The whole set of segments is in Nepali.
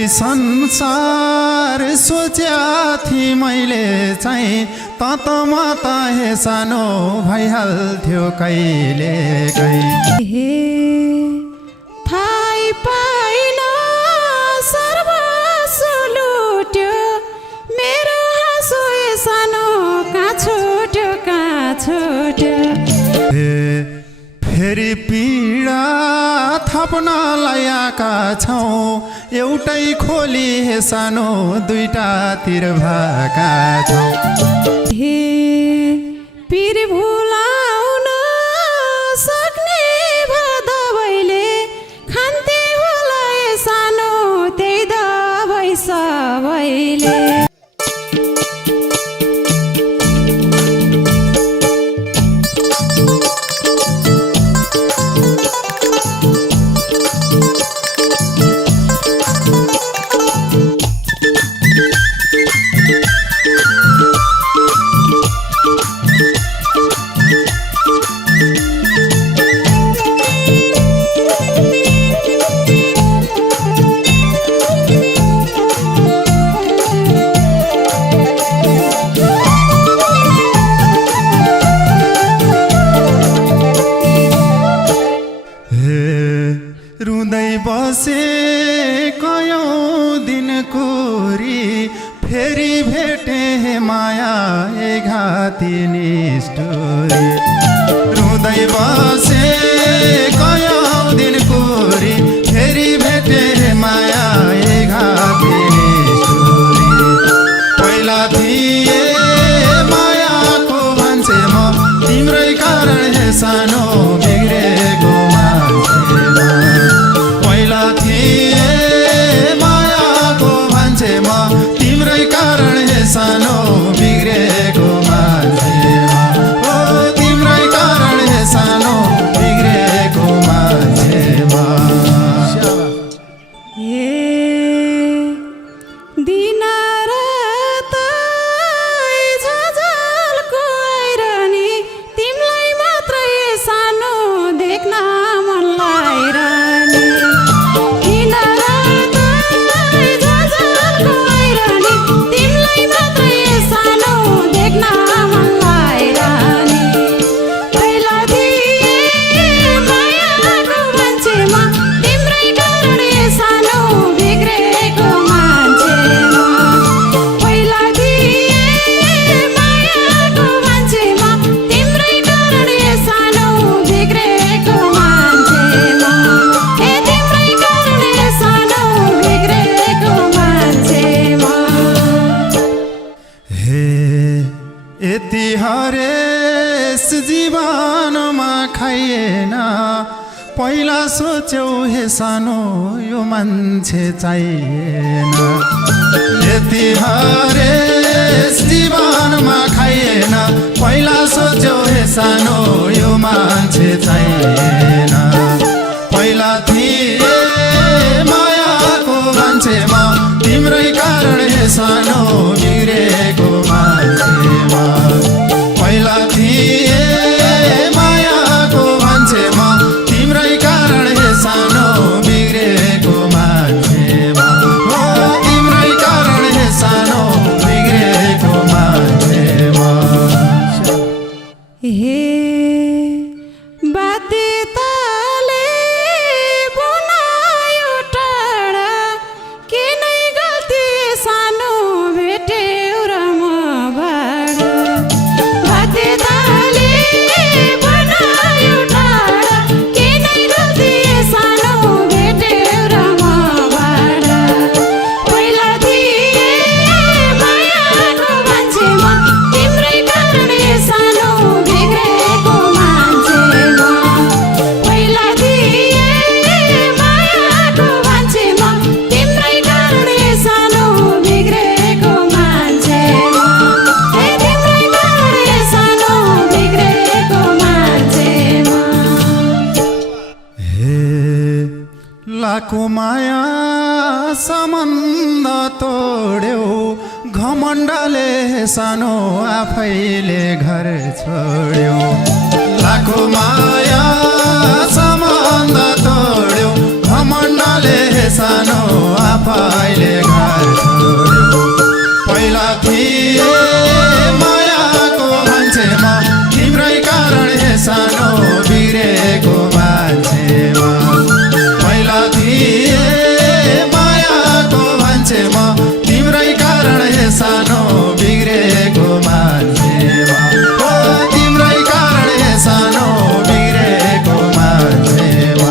रुँदै संसार सोच्या थिएँ मैले चाहिँ त म त हे सानो भइहाल्थ्यो कहिले हे थाहै पाइन सर्वस्व लुट्यो मेरो हाँसो सानो कहाँ छुट्यो फेरि पीडा थप्नलाई आएका छौँ एउटै खोली हे सानो दुईटा तिर भाका छौँ हे पिर भुलाउन सक्ने दबाईले खान्थे होला सानो त्यही दबाई सबैले रुँदै बसे कयौं दिन कोरी फेरि भेटे माया घाती निष्ठुरी रुँदै बसे कयौं दिन कोरी फेरि भेटे माया घाती निष्ठुरी पहिला थिए मायाको मान्छे म तिम्रै कारण हे सानो बिग्रेको पहिला थिए मायाको मान्छे म तिम्रै कारण हे सानो बिग्रेको मान्छेमा ओ तिम्रै कारण हे सानो बिग्रेको मान्छेमा दिनरात झझल्को आइरहने तिमीलाई मात्रै सानो देख्न मन लागिरहने दिनरात झझल्को आइरहने तिमीलाई मात्रै सानो देख्न मन लागिरहने पहिला थिए मायाको मान्छेमा तिम्रै कारण सानो बिग्रेको मान्छेमा पहिला थिए मायाको मान्छेमा तिम्रै कारण सानो बिग्रेको मान्छेमा हे तिम्रै कारण सानो बिग्रेको मान्छेमा हे यति हरेस जीवनमा खाइएन पहिला सोच्यौ हे सानो यो मान्छे चाहिएन यति हरेस जीवनमा खाइएन पहिला सोच्यौ हे सानो यो मान्छे चाहिएन पहिला थिए मायाको मान्छे म तिम्रै कारण हे सानो बिग्रेको मान्छेमा पहिला थिए मायाको मान्छे म तिम्रै कारण हे सानो बिग्रेको मान्छेमा हो तिम्रै कारण हे सानो बिग्रेको मान्छेमा हे बाध्यताले बनायो टाढा के नै गल्ती सानो भेट्यौ र मबाट बाध्यताले बनायो टाढा के नै गल्ती सानो भेट्यौ र मबाट पहिला थिए मायाको मान्छेमा तिम्रै कारण सानो बिग्रेको मान्छेमा पहिला थिए मायाको मान्छेमा तिम्रै कारण सानो बिग्रेको मान्छेमा हे तिम्रै कारण सानो बिग्रेको मान्छेमा हे लाखौं माया सम्बन्ध तोड्यौ घमण्डले सानो आफैले घर छोड्यौ लाखौं माया सम्बन्ध तोड्यौ घमण्डले कारणले सानो आफैले घर छोड्यो पहिला थिए मायाको मान्छे म तिम्रै कारण सानो बिग्रेको मान्छे म पहिला थिए मायाको मान्छे म तिम्रै कारण सानो बिग्रेको मान्छे म ओ तिम्रै कारण सानो बिग्रेको मान्छे म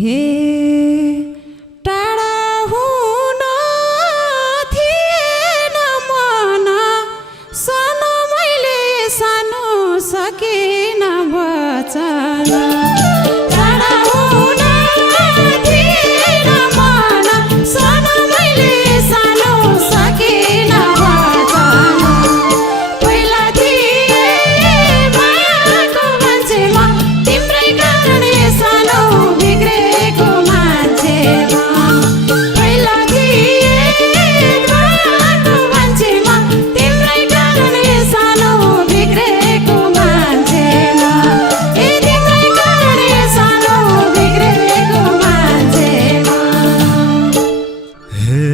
हे टाढा हुन थिएन मन सानो मैले सानो सकिन बचन टाढा हुन थिएन मन सानो मैले सानो सकिन बचन पहिला थिए मायाको मान्छे म तिम्रै कारण सानो बिग्रेको मान्छे म पहिला थिए मायाको मान्छे म तिम्रै कारण सानो बिग्रेको मान्छे म ए तिम्रै कारण सानो बिग्रेको मान्छे म हे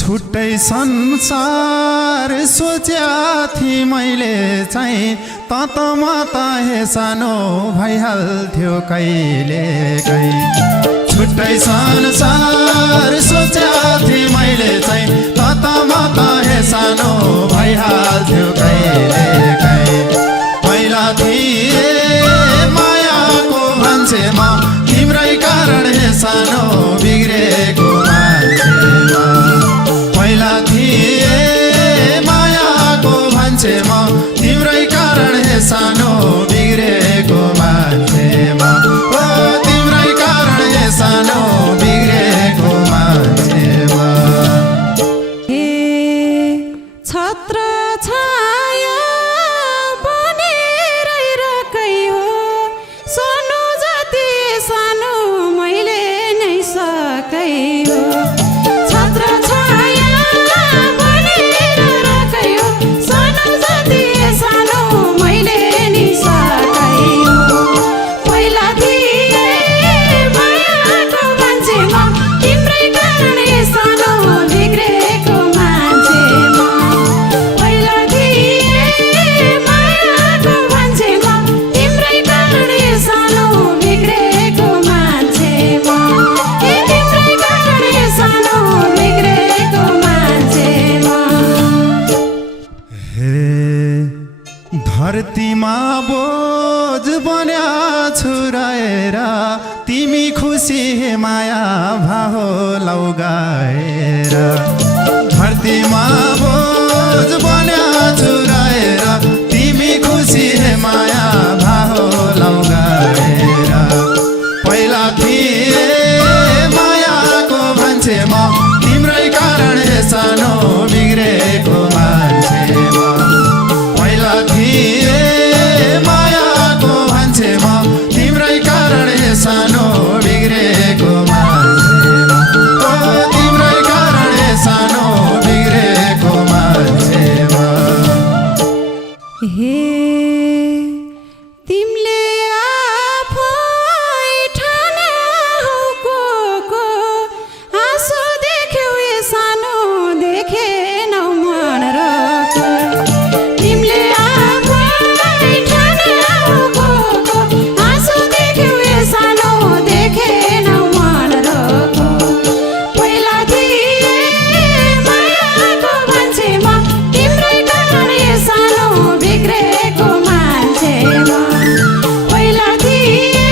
छुट्टै संसार सोच्या थिएँ मैले चाहिँ तत मत हे सानो भइहाल्थ्यो कहिले छुट्टै संसार सोच्या थिएँ मैले चाहिँ तत मत हे सानो भइहाल्थ्यो कहिले पहिला थिए मायाको मान्छे म तिम्रै कारण हे सानो बिग्रेको मान्छे म पहिला थिए मायाको मान्छे म तिम्रै कारण हे सानो बिग्रेको मान्छे म ओ तिम्रै कारण हे सानो बिग्रेको मान्छे म हे छत्र छाया बनेर रकै हो सानो जति सानो मैले नै सकै हो छत्र छाया बनेर रकै हो सानो जति सानो मैले नै सकै हो पहिला थिए मायाको मान्छे म तिम्रै कारण सानो बिग्रेको मान्छे म पहिला थिए मायाको मान्छे म तिम्रै कारण सानो बिग्रेको मान्छे म ए तिम्रै कारण सानो बिग्रेको मान्छे म हे धरतीमा बोझ बन्या छुराएर तिमी खुसी माया भाहो लौगाएर धरतीमा बोझ बन्या छुराएर तिमी खुसी माया भाहो लौगाएर पहिला थिए मायाको मान्छे म तिम्रै कारण सानो बिग्रेको मान्छे म पहिला थिए मायाको मान्छे म तिम्रै कारण सानो बिग्रेको मान्छे म ओ तिम्रै कारण सानो बिग्रेको मान्छे म हे तिमीले आफै ठाना हौ को आँसु देख्यौ ए सानो देखेनौ मन र तिमीले आफै ठाना हौ को आँसु देख्यौ ए सानो देखेनौ मन र पहिला थिए मायाको मान्छे म तिम्रै कारण सानो बिग्रेको मान्छे म पहिला थिए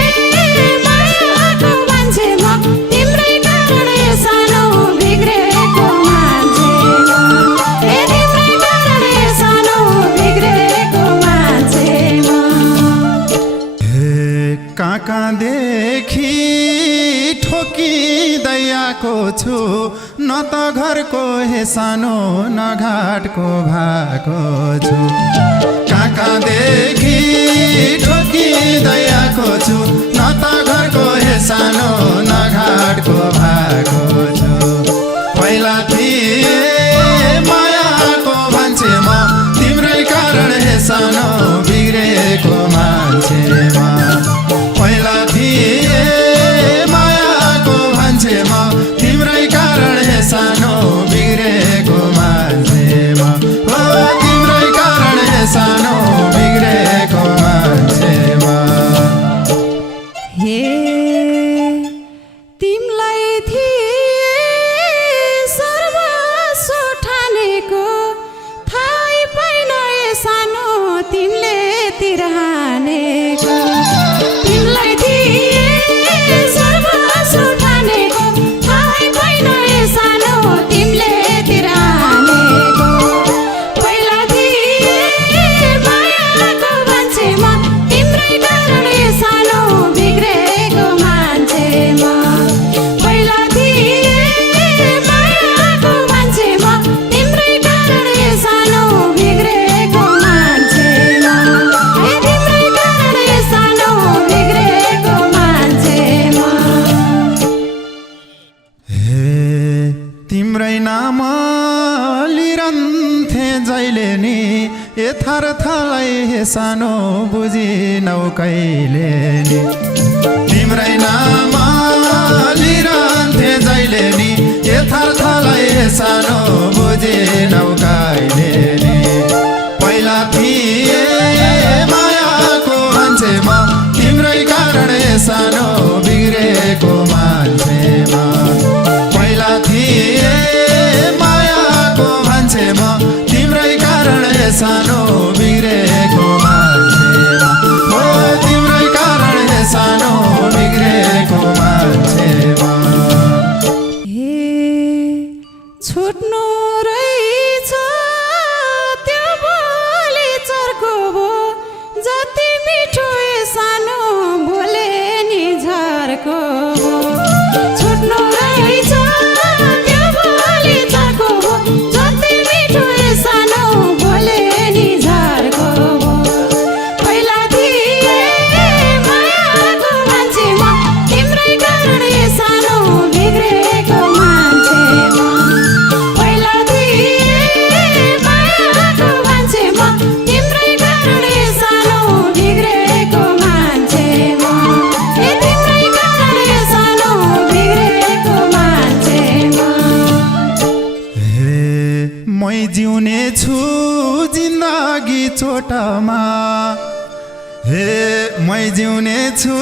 मायाको मान्छे म तिम्रै कारण सानो बिग्रेको मान्छे म ए तिम्रै कारण सानो बिग्रेको मान्छे म हे कहाँदेखि ठोकिँदै आएको छु न त घरको हे सानो न घाटको भएको छु कहाँदेखि ठोकिँदै आएको छु न त घरको हे सानो न घाटको भएको छु पहिला थिए मायाको मान्छे म तिम्रै कारण हे सानो बिग्रेको मान्छे म पहिला थिए माया तिम्रै नाम लिरन्थे जहिले नि यथार्थलाई हे सानो बुझिनौ कहिले नि तिम्रै नाम लिरन्थे जहिले नि यथार्थलाई हे सानो बुझिनौ कहिले नि पहिला थिए मायाको मान्छे म तिम्रै कारण सानो बिग्रेको मान्छे म पहिला थिए मायाको मान्छे म तिम्रै कारण सानो बिग्रेको मान्छे म हो तिम्रै कारण सानो बिग्रेको मान्छे म छुट्नु रहेछ त्यो बोली चर्को भो जति मिठो सानो बोले नि झर्को भो छुट्नु रहेछ त्यो बोली चर्को भो जति मिठो सानो बोले नि झर्को भो पहिला थिए मायाको मान्छे म तिम्रै कारण सानो बिग्रेको मान्छे म पहिला थिए मायाको मान्छे म तिम्रै कारण सानो बिग्रेको मान्छे म तिम्रै कारण सानो बिग्रेको मान्छे म मै जिउने छु जिन्दगी चोटमा मै जिउने छु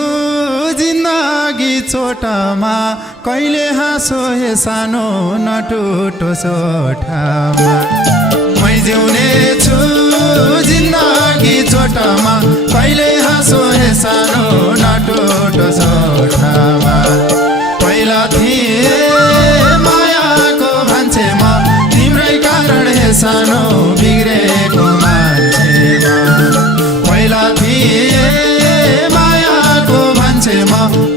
जिन्दगी चोटमा कहिले हाँसो हे सानो नटुटोस् ओठमा मै जिउने छु जिन्दगी चोटमा कहिले हाँसो हे सानो नटुटोस् ओठमा पहिला थिए मायाको मान्छे म तिम्रै कारण हे सानो बिग्रेको मान्छे म पहिला थिए मायाको मान्छे म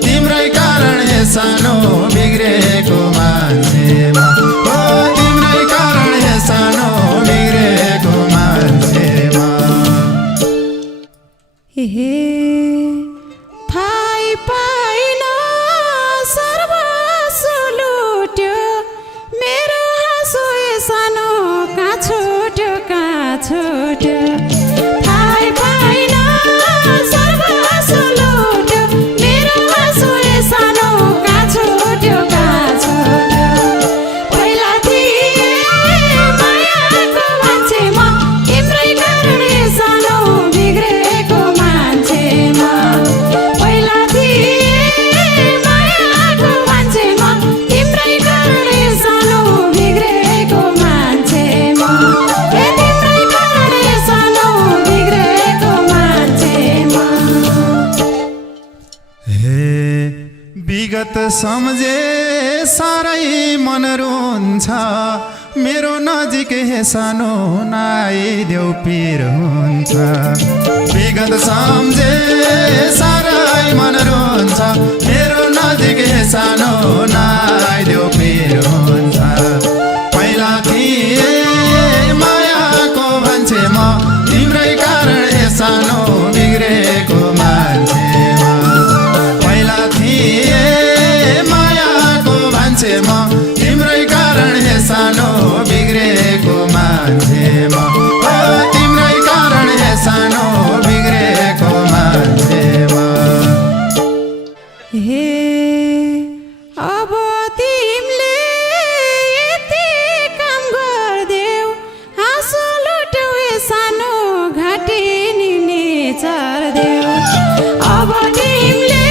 तिम्रै कारण हे सानो बिग्रेको मान्छे म हो तिम्रै कारण हे सानो बिग्रेको मान्छे म थाहै पाइन सर्वस्व लुट्यो मेरो हाँसो सानो कहाँ छुट्यो थाहै पाइन सर्वस्व लुट्यो मेरो हाँसो सानो कहाँ छुट्यो पहिला थिए मायाको मान्छे म तिम्रै कारण सानो बिग्रेको मान्छे म पहिला थिए मायाको मान्छे म तिम्रै कारण सानो बिग्रेको मान्छे म तिम्रै कारण सानो बिग्रेको मान्छे म विगत सम्झे साह्रै मन रुन्छ मेरो नजिक हे सानो नआइदेऊ पिर हुन्छ विगत सम्झे साह्रै मन रुन्छ मेरो नजिक हे सानो नआइदेऊ पिर हुन्छ पहिला थिए मायाको मान्छे म तिम्रै कारण हे सानो बिग्रेको मान्छे म पहिला थिए मायाको मान्छे म तिम्रै कारण हे सानो बिग्रेको मान्छे म हो तिम्रै कारण हे सानो बिग्रेको मान्छे म अब तिमीले यति काम गर्देऊ हाँसो लुट्यौ सानो घाँटी नि चर्देऊ अब तिमीले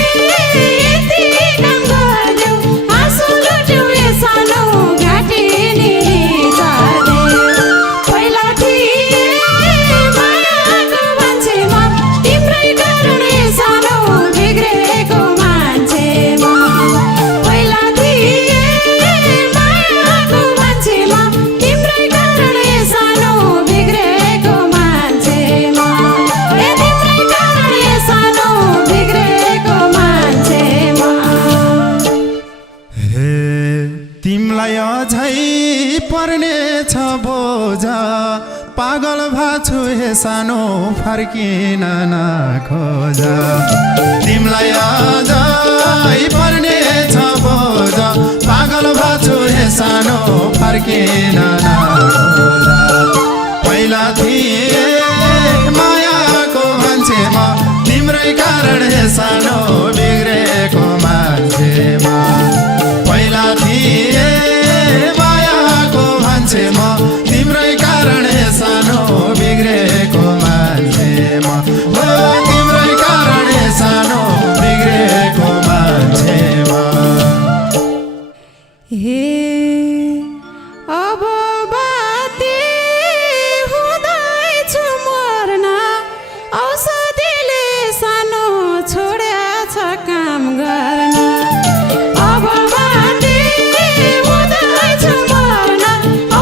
यति काम गर्देऊ हाँसो लुट्यौ सानो घाँटी नि चर्देऊ पहिला थिए मायाको मान्छे म तिम्रै कारण सानो बिग्रेको मान्छे म पहिला थिए मायाको मान्छे म तिम्रै कारण सानो बिग्रेको मान्छे म तिम्रै कारण सानो बिग्रेको मान्छे म तिमलाई अझै पर्ने छ बोझ पागल भाछु हे सानो फर्किन नखोज तिमलाई अझै पर्ने छ बोझ पागल भाछु हे सानो फर्किन नखोजा पहिला थिए मायाको मान्छे म तिम्रै कारण हे सानो बिग्रेको मान्छे म पहिला थिए मायाको मान्छे म तिम्रै कारण हे सानो बिग्रेको मान्छे म हो तिम्रै कारण हे सानो बिग्रेको मान्छे म हे अब बाटे हुँदैछु मर्न औषधिले सानो छोडेछ काम गर्न अब बाटे हुँदैछु मर्न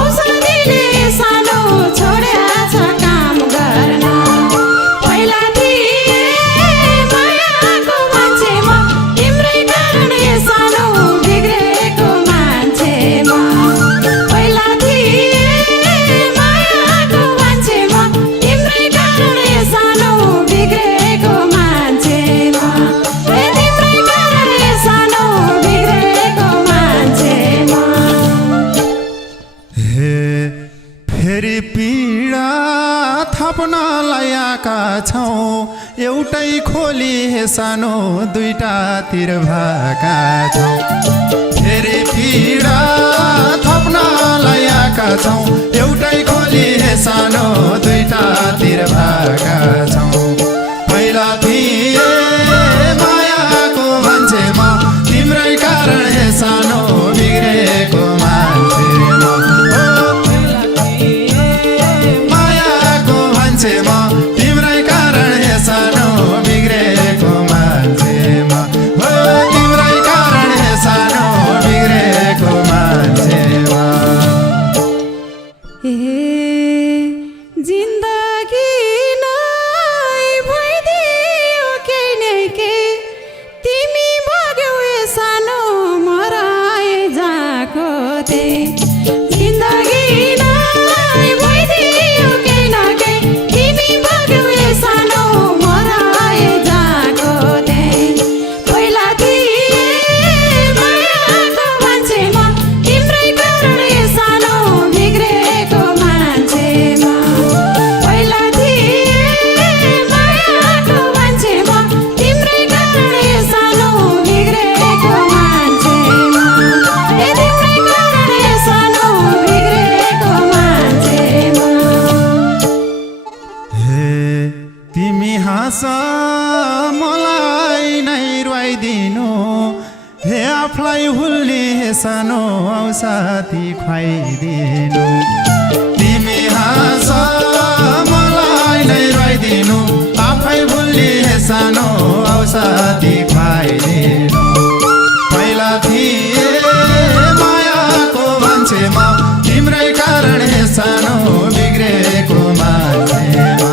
औषधिले सानो छोडेछ काम गर्न पहिला थिए मायाको मान्छे म तिम्रै कारण सानो बिग्रेको मान्छे म पहिला थिए मायाको मान्छे म तिम्रै कारण सानो बिग्रेको मान्छे म तिम्रै कारण सानो बिग्रेको मान्छे म हे फेरि पीडा थप्नलाई आएका छौँ एउटै खोली हे सानो दुईटातिर भएका छौँ फेरि पीडा थप्नलाई आएका छौँ एउटै खोली हे सानो दुईटातिर भएका छौँ पहिला थिए मायाको मान्छे म तिम्रै कारण हे सानो बिग्रेको मान्छे म हो पहिला थिए मायाको मान्छे म तिम्रै कारण हे सानो बिग्रेको मान्छे म हो तिम्रै कारण हे सानो बिग्रेको मान्छे म जिन्दगी नै भइदियो केही नै केही तिमी बग्यौ सानो मराए जाको जिन्दगी नै भइदियो केही न केही तिमी बग्यौ सानो मराए जाको पहिला थिए मायाको मान्छे म तिम्रै कारण सानो बिग्रेको मान्छे म पहिला थिए मायाको मान्छे म तिम्रै कारण सानो बिग्रेको मान्छे म तिम्रै कारण सानो बिग्रेको मान्छे म हे तिमी हाँस मलाई नै रुवाइदिनु हे आफूलाई हुल्ली हे सानो औसाथी खुवाइदिनु तिमी हाँस मलाई नै रुवाइदिनु आफै भुल्ली हे सानो औसाथी खुवाइदिनु पहिला थिए मायाको मान्छे म तिम्रै कारण हे सानो बिग्रेको मान्छे म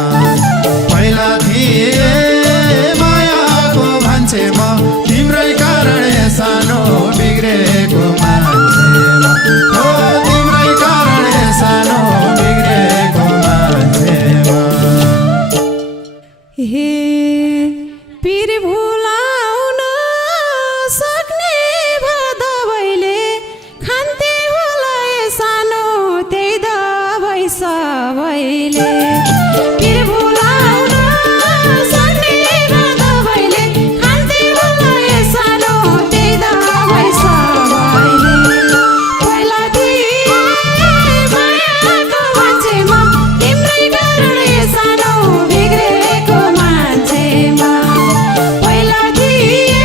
पहिला थिए मायाको मान्छे म तिम्रै कारण हे सानो बिग्रेको मान्छे म हो तिम्रै कारण हे सानो बिग्रेको मान्छे म हे पीर भुलाउन सक्ने दबाईले खान्थे होला सानो त्यही दबाई सबैले पीर भुलाउन सक्ने दबाईले खान्थे होला सानो त्यही दबाई सबैले पहिला थिए मायाको मान्छे म तिम्रै कारण सानो बिग्रेको मान्छे म पहिला थिए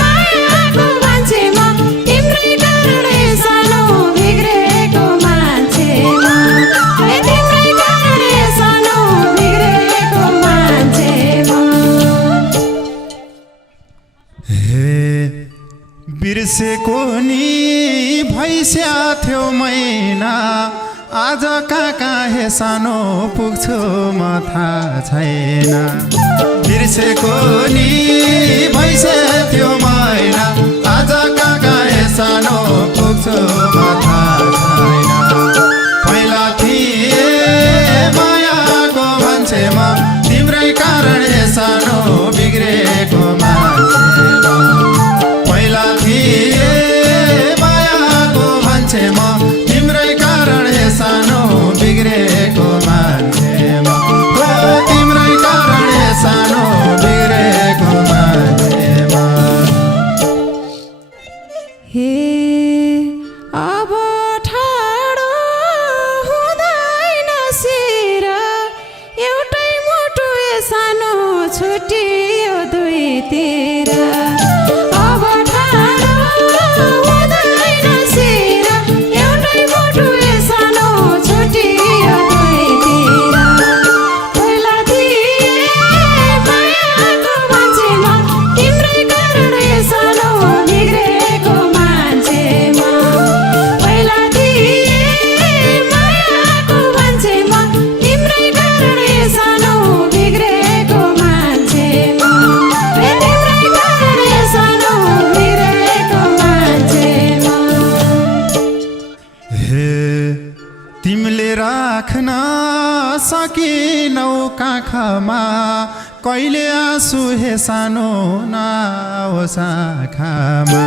मायाको मान्छे म तिम्रै कारण सानो बिग्रेको मान्छे म तिम्रै कारण सानो बिग्रेको मान्छे म हे बिर्सेको नि भैस्या थियो मैना आज कहाँ हे सानो पुग्छु म थाहा छैन बिर्सेको नि भैस्या थियो मैना आज कहाँ हे सानो पुग्छु म थाहा छैन पहिला थिए मायाको मान्छे म तिम्रै कारण हे सानो बिग्रेको मान्छे म पहिला थिए मायाको मान्छे म हे अब ठाडो हुँदैन शिर एउटै मुटु सानो छुटियो दुईतिर अब ठाडो हुँदैन शिर एउटै मुटु सानो छुटियो दुईतिर पहिला थिए मायाको मान्छेमा तिम्रै कारण सानो बिग्रेको मान्छेमा पहिला थिए मायाको मान्छेमा तिम्रै कारण सानो बिग्रेको मान्छेमा तिम्रै कारण सानो बिग्रेको मान्छेमा हे तिमीले राख्न सकिनौ काखमा कहिले आँसु हे सानो नआओस् आँखामा